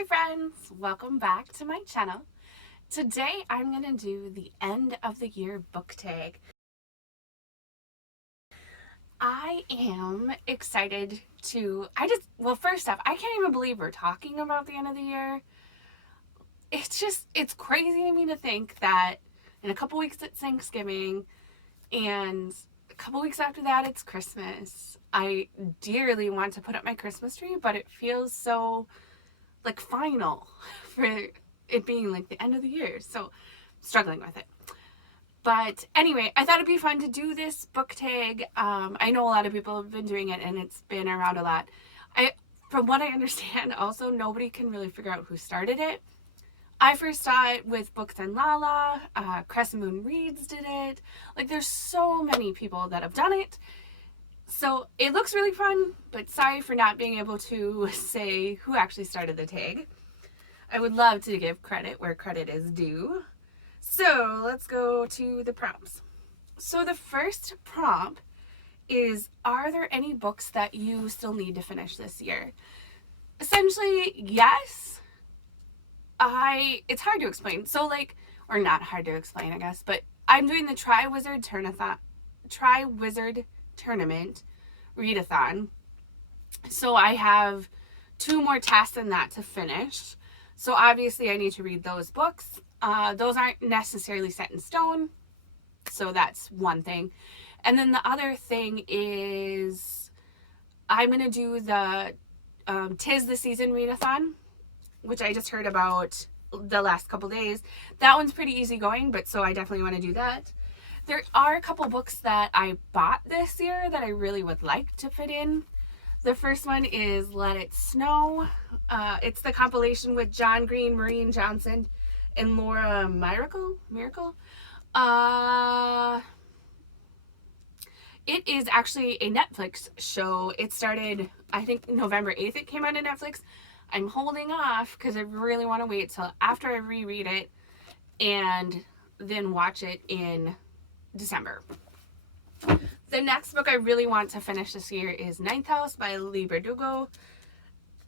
Hi friends, welcome back to my channel. Today I'm going to do the end of the year book tag. I am excited to, first off, I can't even believe we're talking about the end of the year. It's crazy to me to think that in a couple weeks it's Thanksgiving and a couple weeks after that it's Christmas. I dearly want to put up my Christmas tree, but it feels so like final for it being like the end of the year, so struggling with it. But anyway, I thought it'd be fun to do this book tag. I know a lot of people have been doing it and it's been around a lot. From what I understand, also nobody can really figure out who started it. I first saw it with Books and Lala. Crescent Moon Reads did it. Like, there's so many people that have done it. So it looks really fun, but sorry for not being able to say who actually started the tag. I would love to give credit where credit is due. So let's go to the prompts. So the first prompt is, are there any books that you still need to finish this year? Essentially, yes. It's hard to explain. So like, or not hard to explain, I guess, but I'm doing the Tri-Wizard Tournament readathon. So I have 2 more tasks than that to finish. So obviously I need to read those books. Those aren't necessarily set in stone. So that's one thing. And then the other thing is I'm going to do the 'Tis the Season readathon, which I just heard about the last couple days. That one's pretty easygoing, but so I definitely want to do that. There are a couple books that I bought this year that I really would like to fit in. The first one is Let It Snow. It's the compilation with John Green, Maureen Johnson, and Laura Miracle. It is actually a Netflix show. It started, I think, November 8th it came out on Netflix. I'm holding off because I really want to wait till after I reread it and then watch it in December. The next book I really want to finish this year is Ninth House by Leigh Bardugo.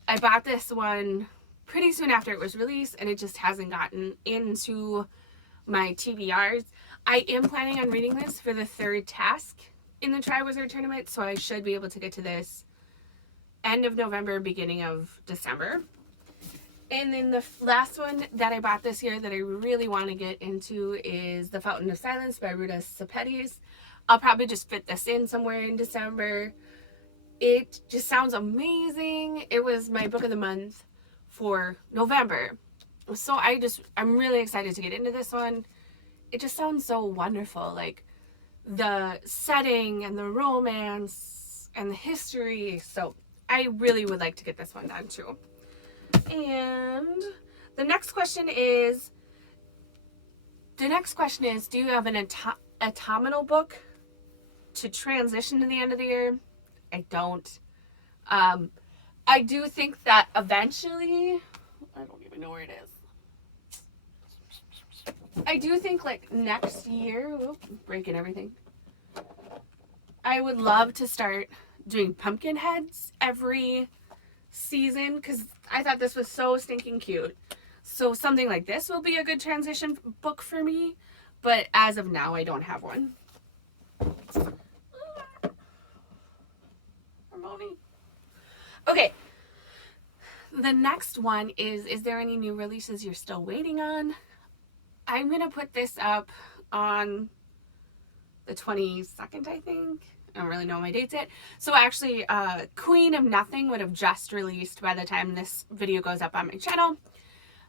I bought this one pretty soon after it was released and it just hasn't gotten into my TBRs. I am planning on reading this for the 3rd task in the Tri-Wizard Tournament, so I should be able to get to this end of November, beginning of December. And then the last one that I bought this year that I really want to get into is The Fountain of Silence by Ruta Sepetys. I'll probably just fit this in somewhere in December. It just sounds amazing. It was my book of the month for November. So I'm really excited to get into this one. It just sounds so wonderful. Like the setting and the romance and the history. So I really would like to get this one done too. And the next question is, do you have an autumnal book to transition to the end of the year? I don't. I do think that eventually, I don't even know where it is. I do think like next year, breaking everything, I would love to start doing pumpkin heads every season because I thought this was so stinking cute. So something like this will be a good transition book for me, but as of now I don't have one. Harmony. Okay, the next one is there any new releases you're still waiting on? I'm gonna put this up on the 22nd, I think. I don't really know my dates yet. So actually, Queen of Nothing would have just released by the time this video goes up on my channel.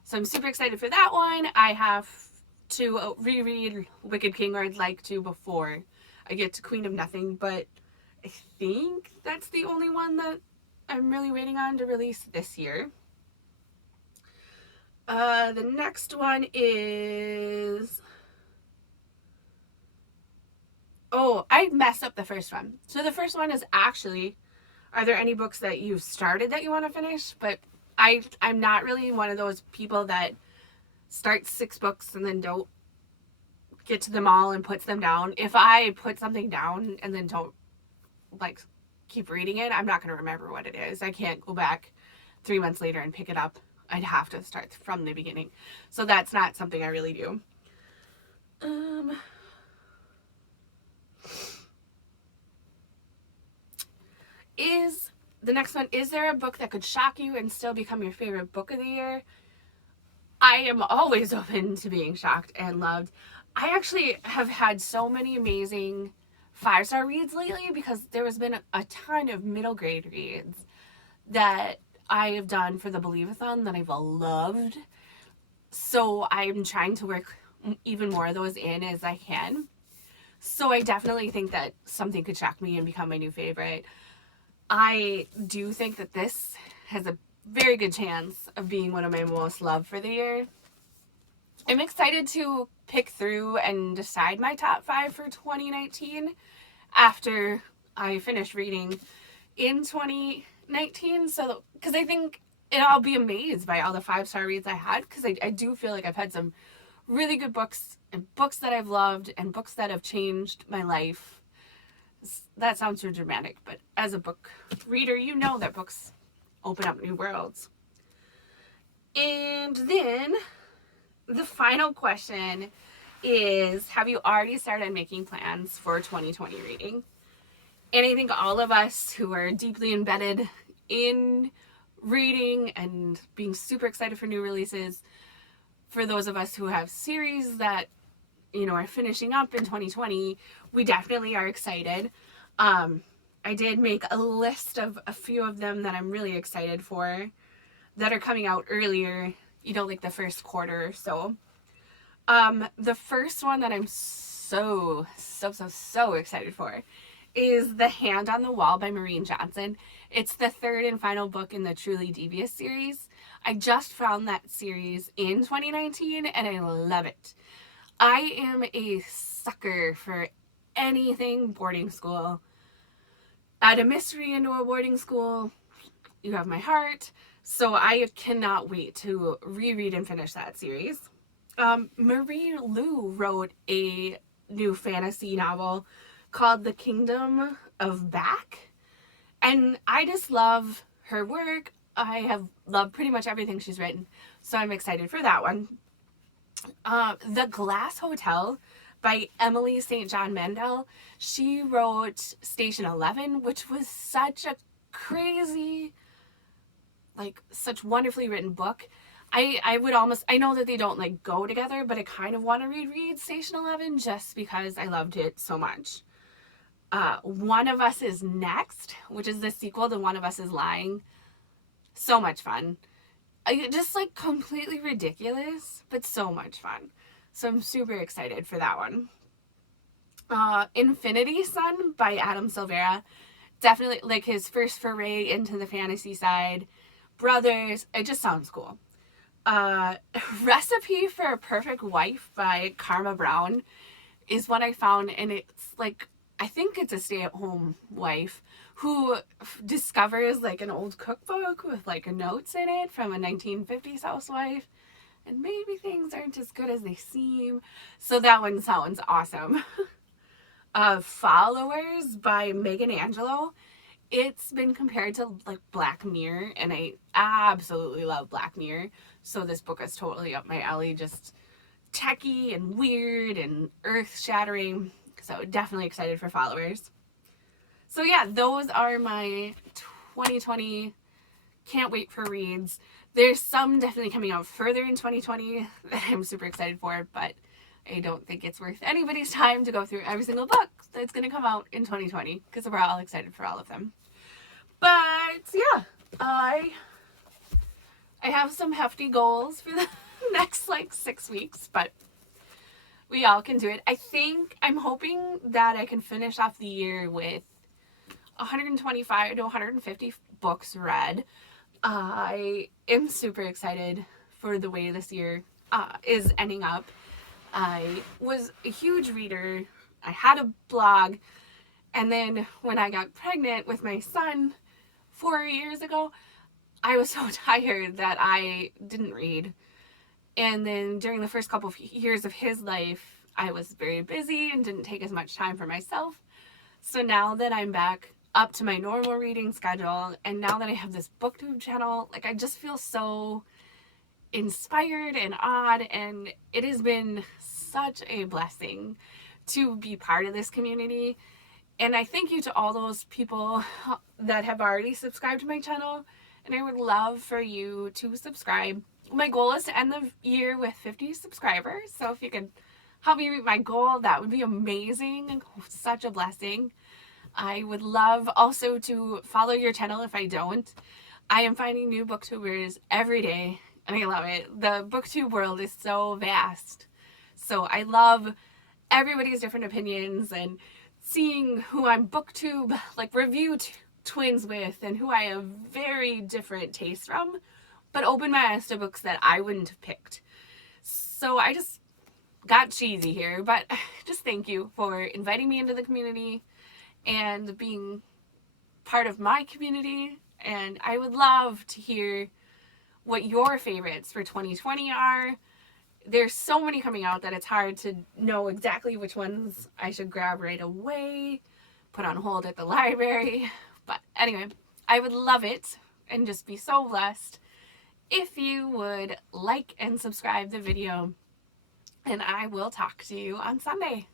So I'm super excited for that one. I have to reread Wicked King, or I'd like to, before I get to Queen of Nothing. But I think that's the only one that I'm really waiting on to release this year. The next one is... Oh, I messed up the first one. So the first one is actually, are there any books that you've started that you want to finish? But I'm not really one of those people that starts 6 books and then don't get to them all and puts them down. If I put something down and then don't like keep reading it, I'm not going to remember what it is. I can't go back 3 months later and pick it up I'd have to start from the beginning. So that's not something I really do. The next one, is there a book that could shock you and still become your favorite book of the year? I am always open to being shocked and loved. I actually have had so many amazing 5-star reads lately because there has been a ton of middle grade reads that I have done for the Believe-a-thon that I've loved. So I'm trying to work even more of those in as I can. So I definitely think that something could shock me and become my new favorite. I do think that this has a very good chance of being one of my most loved for the year. I'm excited to pick through and decide my top 5 for 2019 after I finish reading in 2019. So, because I think I'll be amazed by all the 5-star reads I had, because I do feel like I've had some really good books and books that I've loved and books that have changed my life. That sounds so dramatic, but as a book reader, you know that books open up new worlds. And then the final question is, have you already started making plans for 2020 reading? And I think all of us who are deeply embedded in reading and being super excited for new releases, for those of us who have series that, you know, are finishing up in 2020, we definitely are excited. I did make a list of a few of them that I'm really excited for that are coming out earlier, you know, like the first quarter or so. The first one that I'm so excited for is The Hand on the Wall by Maureen Johnson. It's the third and final book in the Truly Devious series. I just found that series in 2019 and I love it. I am a sucker for anything boarding school. Add a mystery into a boarding school, you have my heart. So I cannot wait to reread and finish that series. Marie Lu wrote a new fantasy novel called The Kingdom of Back. And I just love her work. I have loved pretty much everything she's written. So I'm excited for that one. The Glass Hotel by Emily St. John Mandel. She wrote Station 11, which was such a crazy, like, such wonderfully written book. I would almost, I know that they don't like go together, but I kind of want to reread Station 11 just because I loved it so much. One of Us is Next, which is the sequel to One of Us is Lying. So much fun. Just like completely ridiculous, but so much fun. So I'm super excited for that one. Infinity Sun by Adam Silvera. Definitely like his first foray into the fantasy side. Brothers, it just sounds cool. Recipe for a Perfect Wife by Karma Brown is what I found, and it's like, I think it's a stay-at-home wife who discovers like an old cookbook with like notes in it from a 1950s housewife, and maybe things aren't as good as they seem. So that one sounds awesome. Followers by Megan Angelo. It's been compared to like Black Mirror, and I absolutely love Black Mirror. So this book is totally up my alley, just techie and weird and earth-shattering. So definitely excited for Followers. So yeah, those are my 2020 can't wait for reads. There's some definitely coming out further in 2020 that I'm super excited for, but I don't think it's worth anybody's time to go through every single book that's going to come out in 2020 because we're all excited for all of them. But yeah, I have some hefty goals for the next like 6 weeks, but we all can do it. I'm hoping that I can finish off the year with 125 to 150 books read. I am super excited for the way this year is ending up. I was a huge reader. I had a blog. And then when I got pregnant with my son 4 years ago, I was so tired that I didn't read. And then during the first couple of years of his life, I was very busy and didn't take as much time for myself. So now that I'm back up to my normal reading schedule, and now that I have this booktube channel, like I just feel so inspired and awed, and it has been such a blessing to be part of this community. And I thank you to all those people that have already subscribed to my channel, and I would love for you to subscribe. My goal is to end the year with 50 subscribers, so if you could help me meet my goal, that would be amazing. Such a blessing. I would love also to follow your channel if I don't. I am finding new booktubers every day, and I love it. The booktube world is so vast. So I love everybody's different opinions and seeing who I'm booktube, like review twins with, and who I have very different tastes from, but open my eyes to books that I wouldn't have picked. So I just got cheesy here, but just thank you for inviting me into the community and being part of my community. And I would love to hear what your favorites for 2020 are. There's so many coming out that it's hard to know exactly which ones I should grab right away, put on hold at the library. But anyway, I would love it and just be so blessed if you would like and subscribe the video, and I will talk to you on Sunday.